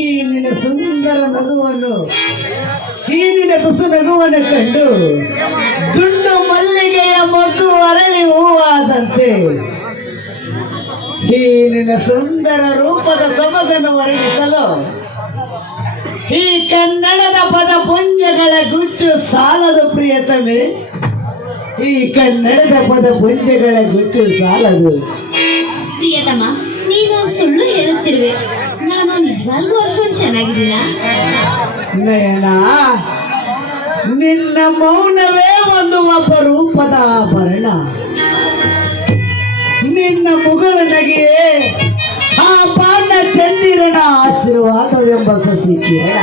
ಈ ನಿನ್ನ ಸುಂದರ ನಗುವನ್ನು ಈ ನಿನ್ನ ತುಸು ನಗುವನ್ನು ಕಂಡು ದುಂಡು ಮಲ್ಲಿಗೆಯ ಮೊಗ್ಗು ಅರಳಿ ಹೂವಾದಂತೆ ಈ ನಿನ್ನ ಸುಂದರ ರೂಪದ ಸೊಬಗನ್ನು ವರ್ಣಿಸಲು ಈ ಕನ್ನಡದ ಪದ ಪುಂಜಗಳ ಗುಚ್ಚು ಸಾಲದು ಪ್ರಿಯತಮೆ. ಈ ಕನ್ನಡದ ಪದ ಪುಂಜಗಳ ಗುಚ್ಚು ಸಾಲದು ಪ್ರಿಯತಮ. ನೀನು ಸುಳ್ಳು ಹೇಳುತ್ತಿರುವೆ. ನಾನು ನಿಜವಾಗ್ಲೂ ಅಷ್ಟೊಂದು ಚೆನ್ನಾಗಿದ್ದೀನ? ನಯನ, ನಿನ್ನ ಮೌನವೇ ಒಂದು ಅಪರೂಪದ ಆಭರಣ. ನಿನ್ನ ಮುಗಳ ನಗೆಯೇ ಆ ಪಾದ ಚಂದಿರನ ಆಶೀರ್ವಾದವೆಂಬ ಸಸಿ ಕಿರಣ.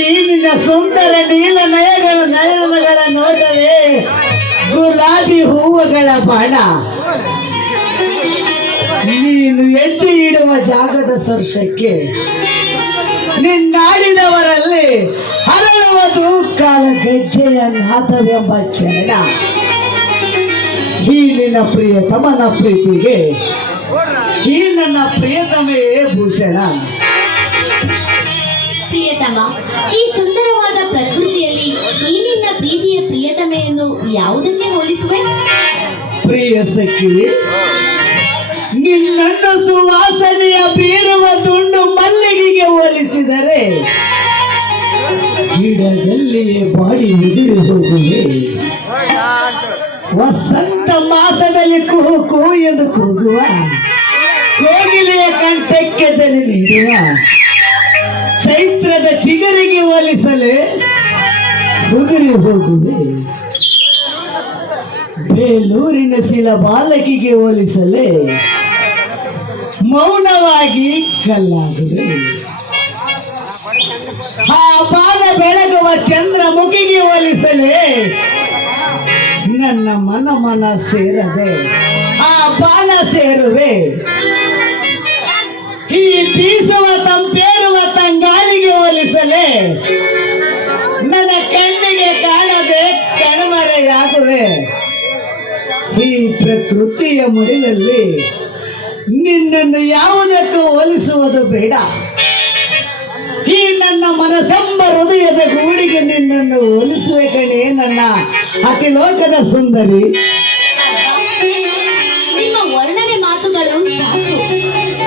ಈ ನಿನ್ನ ಸುಂದರ ನೀಲ ನಯನಗಳ ನೋಟವೇ ಗುಲಾಬಿ ಹೂವುಗಳ ಬಾಣ. ನೀನು ಹೆಜ್ಜೆ ಇಡುವ ಜಾಗದ ಸ್ಪರ್ಶಕ್ಕೆ ನಿನ್ನಾಡಿದವರಲ್ಲಿ ಹರಳುವುದು ಕಾಲ ಗೆಜ್ಜೆಯ ನಾದವೆಂಬ ಚರಣ. ಈ ನಿನ್ನ ಪ್ರಿಯತಮನ ಪ್ರೀತಿಗೆ ಈ ನನ್ನ ಪ್ರಿಯತಮೆಯೇ ಭೂಷಣ. ಪ್ರಿಯತಮ, ಈ ಸುಂದರವಾದ ಪ್ರಕೃತಿಯಲ್ಲಿ ಈ ನಿನ್ನ ಪ್ರೀತಿಯ ಪ್ರಿಯತಮೆಯನ್ನು ಯಾವುದಕ್ಕೆ ಹೋಲಿಸುವೆ? ಪ್ರಿಯ ಸಖಿ, ನಿನ್ನ ಸುವಾಸನೆಯ ಬೀರುವ ತುಂಡು ಮಲ್ಲಿಗೆಗೆ ಹೋಲಿಸಿದರೆ ಗಿಡದಲ್ಲಿಯೇ ಬಾಡಿ ಉದುರಿ ಹೋಗುವೆ. ವಸಂತ ಮಾಸದಲ್ಲಿ ಕುಹು ಕುಹು ಎಂದು ಕೂಗುವ ಕೋಗಿಲೆಯ ಕಂಠಕ್ಕೆ ದನಿ ನೀಡುವ ಚೈತ್ರದ ಚಿಗರಿಗೆ ಹೋಲಿಸಲೇ ಉದುರಿ ಹೋಗುವೆ. ಬೇಲೂರಿನ ಬಾಲಕಿಗೆ ಹೋಲಿಸಲೇ ಮೌನವಾಗಿ ಕಲ್ಲಾಗುವೆ. ಆ ಪಾದ ಬೆಳಗುವ ಚಂದ್ರಮುಖಿಗೆ ಹೋಲಿಸಲೇ ನನ್ನ ಮನ ಸೇರದೆ ಆ ಬಾಣ ಸೇರುವೆ. ಈ ಬೀಸುವ ತಂಪೇರುವ ತಂಗಾಳಿಗೆ ಹೋಲಿಸಲೇ ನನ್ನ ಕಣ್ಣಿಗೆ ಕಾಣದೆ ಕಣ್ಮರೆಯಾಗುವೆ. ಈ ಪ್ರಕೃತಿಯ ಮಡಿಲಲ್ಲಿ ನಿನ್ನನ್ನು ಯಾವುದಕ್ಕೂ ಹೋಲಿಸುವುದು ಬೇಡ. ಈ ನನ್ನ ಮನಸ್ಸೆಂಬ ಹೃದಯದ ಗೂಡಿಗೆ ನಿನ್ನನ್ನು ಹೋಲಿಸುವೆ ಕಣೆ ನನ್ನ ಅತಿಲೋಕದ ಸುಂದರಿ. ನಿಮ್ಮ ವರ್ಣನೆ ಮಾತುಗಳು ಸಾಕು.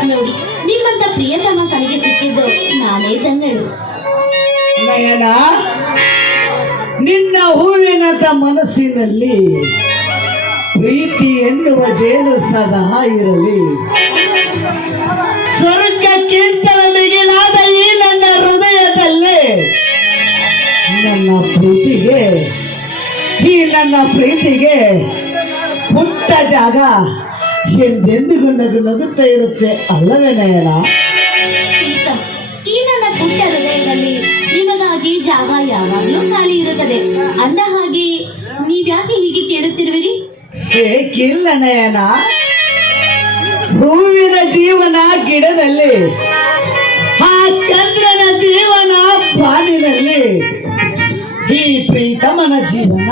ನೋಡಿ, ನಿಮ್ಮಂತ ಪ್ರಿಯತಮ ತನಗೆ ಸಿಕ್ಕಿದ್ದು ನಾನೇ ಧನ್ಯಳು. ನಯನ, ನಿನ್ನ ಹೂವಿನಂತ ಮನಸ್ಸಿನಲ್ಲಿ ಪ್ರೀತಿ ಎನ್ನುವ ಜೇನು ಸದಾ ಇರಲಿ. ಸ್ವರ್ಗಕ್ಕಿಂತಲ ಮಿಗಿಲಾದ ಈ ನನ್ನ ಹೃದಯದಲ್ಲಿ ನನ್ನ ಪ್ರೀತಿಗೆ ಪುಟ್ಟ ಜಾಗ ಎಂದೆಂದಿಗೂ ನಗುತ್ತಾ ಇರುತ್ತೆ ಅಲ್ಲವೇ ನಯನ? ಈ ನನ್ನ ಪುಟ್ಟ ಹೃದಯದಲ್ಲಿ ನಿಮಗಾಗಿ ಜಾಗ ಯಾವಾಗಲೂ ಖಾಲಿ ಇರುತ್ತದೆ. ಅಂದ ಹಾಗೆ ನೀವ್ಯಾಕೆ ಹೀಗೆ ಕೇಳುತ್ತಿರುವಿರಿ? ಏಕಿಲ್ಲ ನಯನ, ಹೂವಿನ ಜೀವನ ಗಿಡದಲ್ಲಿ, ಆ ಚಂದ್ರನ ಜೀವನ ಬಾನಿನಲ್ಲಿ, ಈ ಪ್ರೀತಮನ ಜೀವನ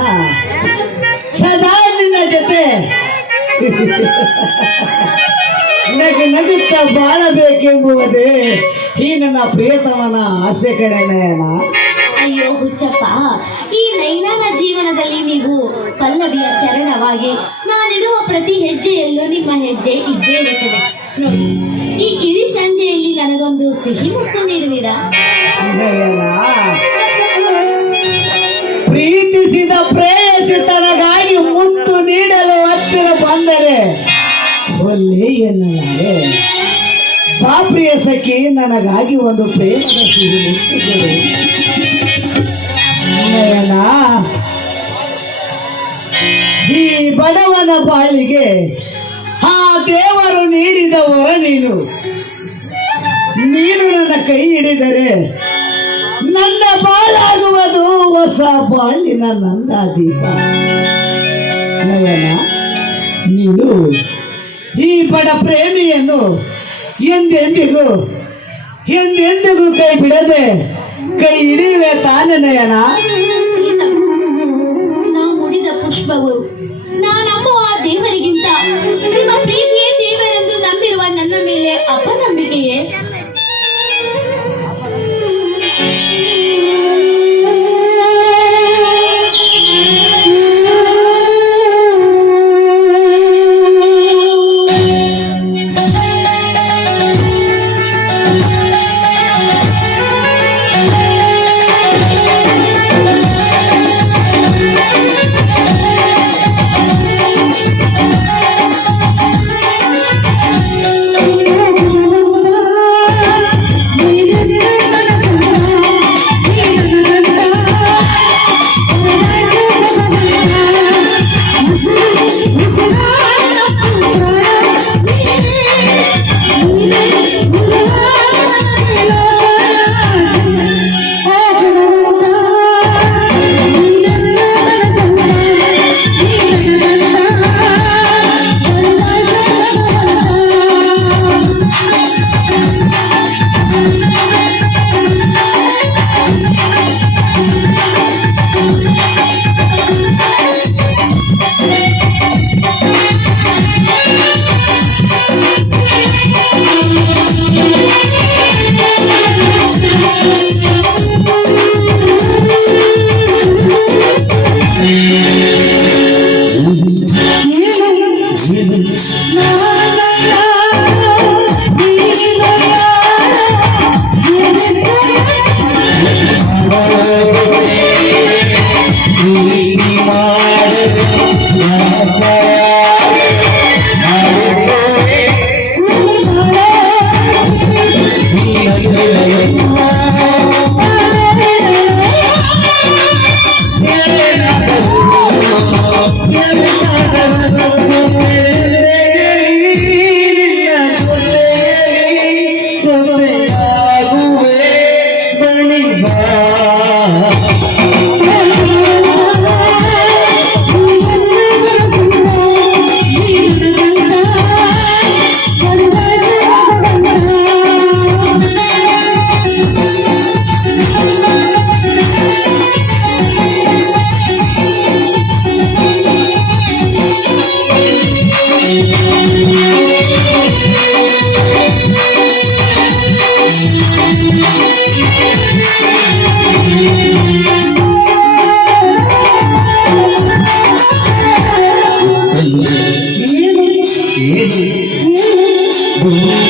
ಸದಾ ನಿನ್ನ ಜೊತೆ ನಗುತ್ತಾ ಬಾಳಬೇಕೆಂಬುವುದೇ ಈ ನನ್ನ ಪ್ರಿಯತಮನ ಆಸೆ ಕಡೆ ನಯನ. ಅಯ್ಯೋ ಹುಚ್ಚಪ್ಪ, ಈ ನೈನಾನ ಜೀವನದಲ್ಲಿ ನೀವು ಪಲ್ಲವಿಯ ಚರಣವಾಗಿ ನಾನಿರುವ ಪ್ರತಿ ಹೆಜ್ಜೆಯಲ್ಲೂ ನಿಮ್ಮ ಹೆಜ್ಜೆ ಇದ್ದೇ ಇರುತ್ತದೆ. ನೋಡಿ, ಈ ಇಳಿ ಸಂಜೆಯಲ್ಲಿ ನನಗೊಂದು ಸಿಹಿ ಮುತ್ತು ನೀಡುವಿರಾ? ಪ್ರೀತಿಸಿದ ಪ್ರೇಯಸಿ ತನಗಾಗಿ ಮುತ್ತು ನೀಡಲು ಹತ್ತಿರ ಬಂದರೆ ಒಳ್ಳೆ ಎನ್ನಲಾರೆ. ಬಾ ಪ್ರಿಯ ಸಖಿ, ನನಗಾಗಿ ಒಂದು ಪ್ರೇಮದ ಸಿಹಿ ಮುತ್ತು ಕೊಡು. ನಯನ, ಈ ಬಡವನ ಬಾಳಿಗೆ ಆ ದೇವರು ನೀಡಿದ ವರ ನೀನು. ನೀನು ನನ್ನ ಕೈ ಹಿಡಿದರೆ ನನ್ನ ಬಾಳಾಗುವುದು ಹೊಸ ಬಾಳಿನ ನನ್ನ ದೀಪ. ನಯನ, ನೀನು ಈ ಬಡ ಪ್ರೇಮಿಯನ್ನು ಎಂದೆಂದಿಗೂ ಕೈ ಬಿಡದೆ ಕೈ ಹಿಡಿಯುವೆ ತಾನೆ ನಯನ? ನಾ ಮುಡಿದ ಪುಷ್ಪವು ನಾ ನಂಬುವ ದೇವರಿಗಿಂತ ನಿಮ್ಮ ಪ್ರೀತಿಯೇ ದೇವರೆಂದು ನಂಬಿರುವ ನನ್ನ ಮೇಲೆ ಅಪನಂಬಿಕೆಯೇ ಜೊತೆಯಾಗುವೆ ಬಳಿ ಬಾ. ಭೂಮಿ